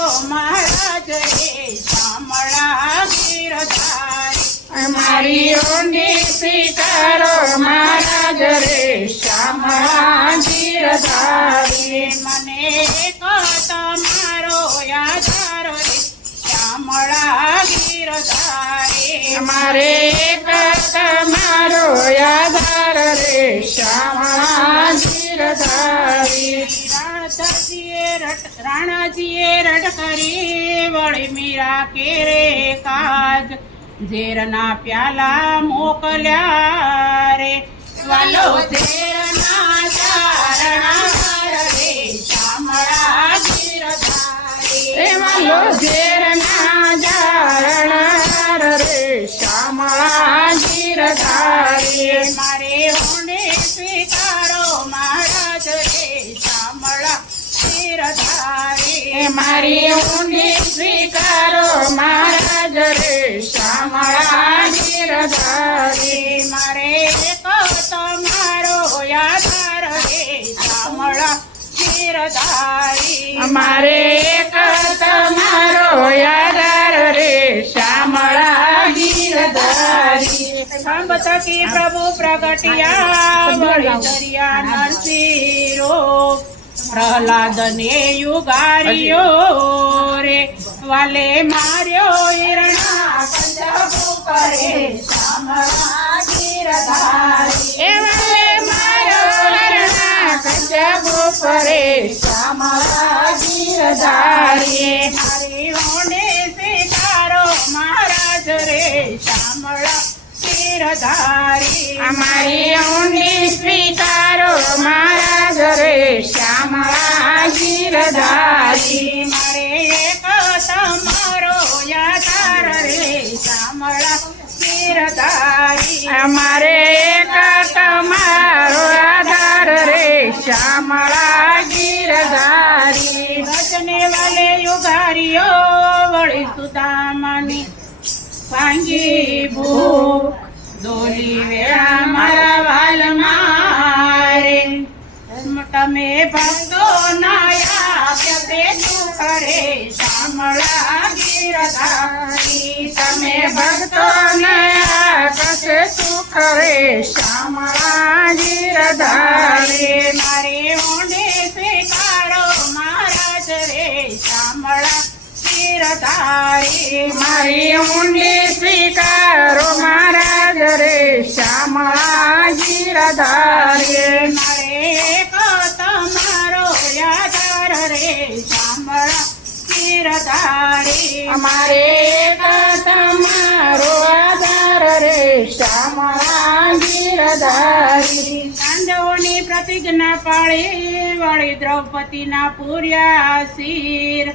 મહારાજ રે શામળા ગીરધારી અમારી ઊંડી સ્વીકારો મહારાજ રે શામળા ગીરધારી મને એક તમારો આધાર રે શામળા ગીરધારી અમારે એક તમારો આધાર રે શામળા ગીરધારી રાણાજીએ રટ કરી વળી મીરા કેરે કાજ ઝેરના પ્યાલા મોકલ્યા રે વાલો ઝેરના ચારણા રે શામળા ગીરધારી વાલો ઝેરના ચારણા રે શામળા ગીરધારી મારે ઊંડે સ્વીકારો મહારાજ રે શામળા ગીરધારી મારી ઊંડી સ્વીકારો મહારાજ રે શામળા ગીરધારી મારે એક તમારો આધાર રે શામળા ગીરધારી અમારે એક તમારો આધાર રે શામળા ગીરધારી ખંભ થકી પ્રભુ પ્રગટ્યા વળી દરિયા નરસિંહ પ્રહલાદ ને યુગાર્યો રે વાલે માર્યો હિરણા કંજભૂ કરે શામળા ગીરધારી એ વાલે માર્યો હિરણા કંજભૂ કરે શામળા ગીરધારી મારી ઊંડે સ્વીકારો મહારાજ રે શામળા ગીરધારી અમારી ઊંડી સ્વીકારો મહારાજ રે શામળા ગીરધારી મારે એક તમારો આધાર રે શામળા ગીરધારી અમારે એક તમારો આધાર રે શામળા ગીરધારી ભજને વાલે યુગારીઓ વળી સુદામાની ભાંગી ભૂખ દોલી વેળા મારા વાલ મારે તમે ભક્તો નાયા તે દુઃખ રે શામળા ગીરધારી તમે ભક્તો કશે સુખ રે શામળા ગીરધારી મારે ઊંડે સ્વીકારો મહારાજ રે શામળા ગીરધારી મારી ઊંડી સ્વીકારો મહારાજ રે શામળા ગીરધારી મારે એક તમારો આધાર રે શામળા ગીરધારી અમારે એક તમારો આધાર રે શામળા ગીરધારી પાંડવોની પ્રતિજ્ઞા પાળી વળી દ્રૌપદીના પૂર્યા શિર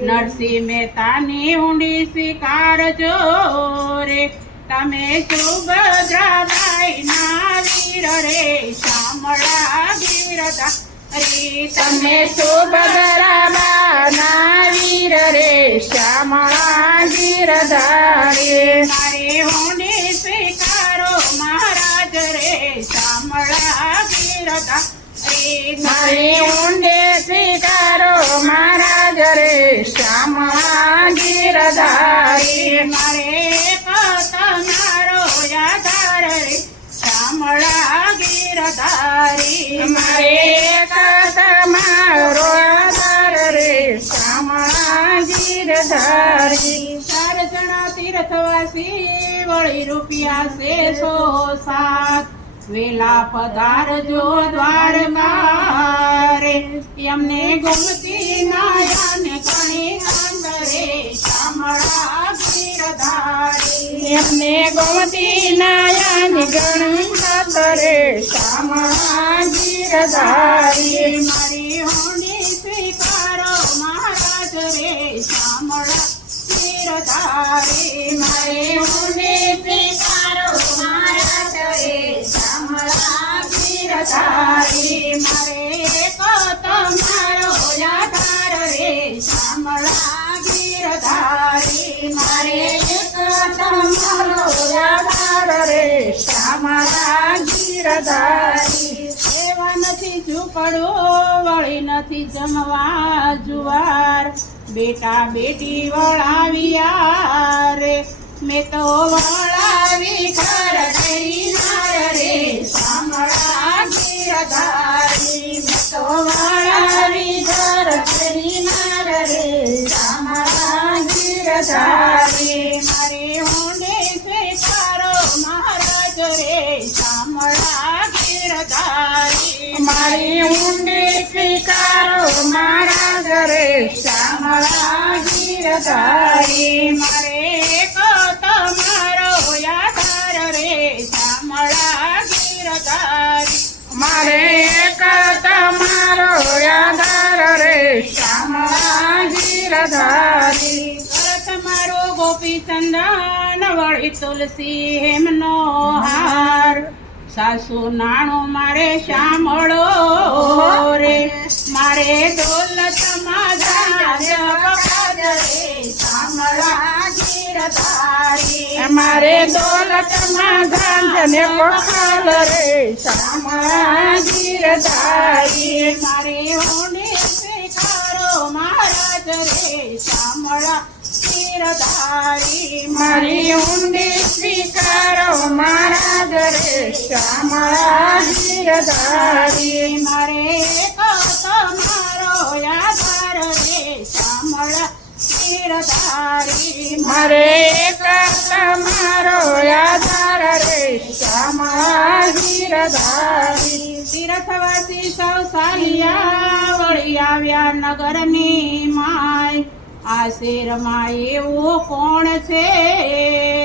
નરસિંહ મહેતાની ઊંડી સ્વીકારજો રે તમે સુભદ્રાબાઈ ના વીર રે શામળા ગીરધારી તમે સુભદ્રાબાના વીર રે શામળા ગીરધારી મારે ઊંડી સ્વીકારો મહારાજ રે શામળા ગીરધારી મારી ઊંડે સ્વીકારો મહારાજ રે શામળા ગીરધારી મારે એક તમારો આધાર રે શામળા ગીરધારી મારે એક તમારો આધાર રે શામળા ગીરધારી ચાર જણા તીર્થવાસી વળી રૂપિયા 607 વેલા પધારજો દ્વારમાં રે એમને ગોમતી નાયાને ઘણી આંબરે શામળા ગીરધારી એમને ગોમતી નાયાની ગણ રે શામળા ગીરધારી મારી ઊંડી સ્વીકારો મહારાજ રે શામળા ગીરધારી મારી ઊંડી સ્વીકારો મહારાજ રે શામળા ગીરધારી મારે એક તમારો આધાર રે શામળા ગીરધારી મારે એક તમારો આધાર રે શામળા ગીરધારી એવા નથી ઝૂંપડો વળી નથી જમવા જુવાર બેટા બેટી વળાવ્યા રે મેં તો વળાવી ઘર થઈ નાર રે શામળા ગીરધારી મેં તો વળાવી ઘર થઈ નાર રે શામળા ગીરધારી મારે ઊંડે સ્વીકારો મહારાજ રે શામળા ગીરધારી મારી ઊંડી સ્વીકારો મારા ઘરે શામળા ગીરધારી મારે એક તમારો આધાર રે શામળા ગીરધારી મારે એક તમારો આધાર રે શામળા ગીરધારી તમારો ગોપી ચંદન વળી તુલસી હેમનો હાર સાસુ નાણું મારે શામળો રે મારે દોલતમાં જાજ રે શામળા ગીરધારી મારે દોલતમાં ગાંધને પખાલ રે શામળા ગીરધારી મારે ઊંડે સ્વીકારો મહારાજ રે શામળા ગીરધારી મારી ઊંડી સ્વીકારો મારા ઘરે શામળા ગીરધારી મારે એક તમારો આધાર રે શામળા ગીરધારી મારે એક તમારો આધાર રે શામળા ગીરધારી તીર્થવાસી સૌ સાલિયા વળી આવ્યા નગરની માય આ શેરમાં એવું કોણ છે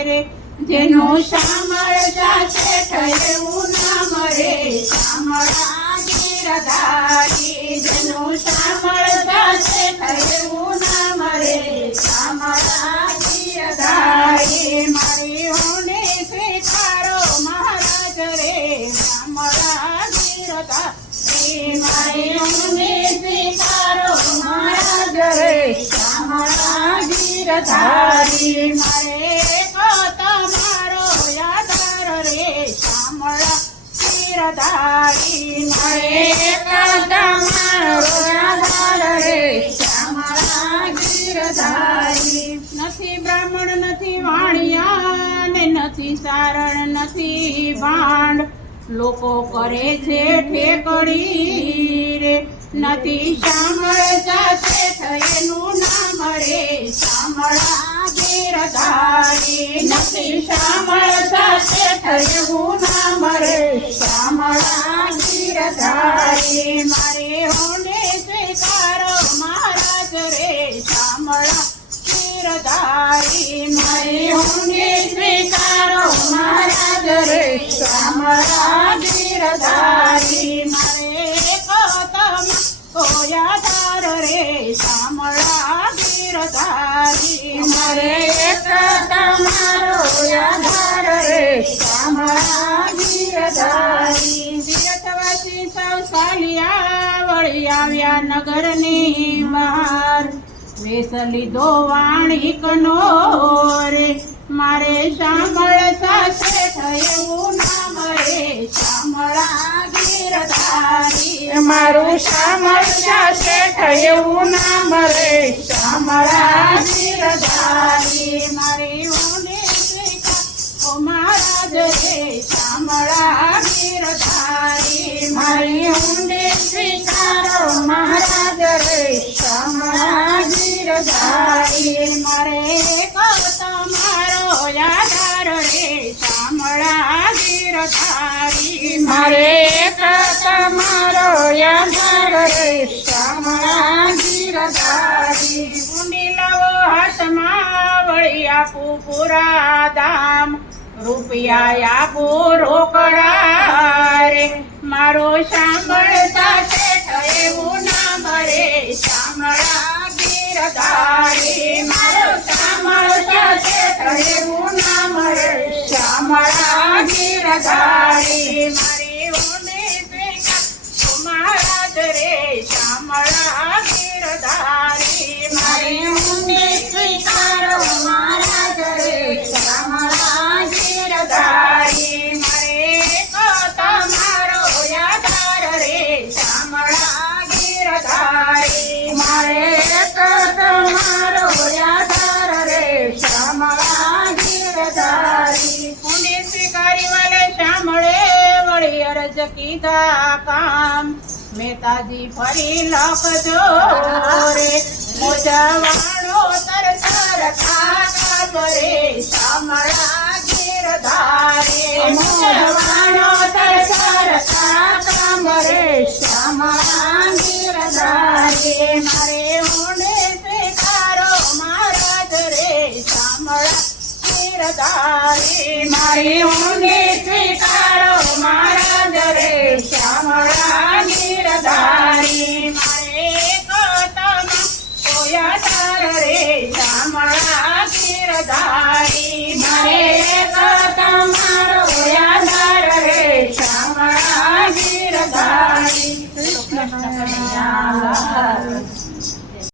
રે જેનું શામળા શેઠ એવું નામ રે શામળા ગીરધારી જેનું શામળા શેઠ એવું નામ રે શામળા ગીરધારી મારી ઊંડે સ્વીકારો મહારાજ રે શામળા ગીરધારી મારી ઊંડે સ્વીકારો મહારાજ રે શામળા ગીરધારી મારે એક તમારો આધાર રે શામળા ગીરધારી મારે એક તમારો આધાર રે શામળા ગીરધારી નથી બ્રાહ્મણ નથી વાણિયા ને નથી સારણ નથી ભાંડ લોકો કરે છે ઠેકડી રે નથી શામળા શેઠ એનું નામ રે શામળા ગીરધારી નથી શામળા શેઠ એવું નામ રે શામળા ગીરધારી મારે ઊંડે સ્વીકારો મહારાજ રે શામળા ગીરધારી મારે ઊંડે સ્વીકારો મહારાજ રે શામળા ગીરધારી મારે એક આધાર રે શામળા ગીરધારી મારે એક તમારો આધાર રે શામળા ગીરધારી તીર્થવાસી સૌ સાલિયા વળી આવ્યા નગરની બહાર વેશ લીધો વાણિકનો રે મારે શામળા શેઠ એવું નામ રે શામળા ગીરધારી મારું શામળા શેઠ એવું નામ રે શામળા ગીરધારી મારી ઊંડે સ્વીકારો મહારાજ રે શામળા ગીરધારી મારી ઊંડે સ્વીકારો મહારાજ રે શામળા ગીરધારી મારે એક તમારો આધાર રે શામળા ગીરધારી મારે એક તમારો આધાર રે શામળા ગીરધારી ઊંડી લાવો હાથમાં વળી આપું પૂરા દામ રૂપિયા આપો રોકડા રે મારો શામળા શેઠ એવું નામ રે શામળા ગીરધારી મારો શામળા શેઠ એવું નામ રે શામળા ગીરધારી મારી ઊંડે સ્વીકારો મહારાજ રે શામળા ગીરધારી મારી ઊંડે સ્વીકારો મહારાજ રે શામળા ગીરધારી મારે એક તમારો આધાર રે શામળા ગીરધારી મારે એક તમારો જ કીધા કામ મહેતાજી ફરી લખજો રે મોજવાણો તરતર ખાતા કરે શામળા ગીરધારે મોજવાણો તરતર ખાતા મરે શામળા ગીરધારે. મારે ઊંડે સ્વીકારો મહારાજ રે શામળા ગીરધારે મારી ઊંડે સ્વીકારો મહારાજ રે શામળા ગીરધારી. મારે કતમ કોયાધાર રે શામળા ગીરધારી મારે એક તમારો યાદાર રે શામળા ગીરધારી. કૃષ્ણ કનૈયા લાલ.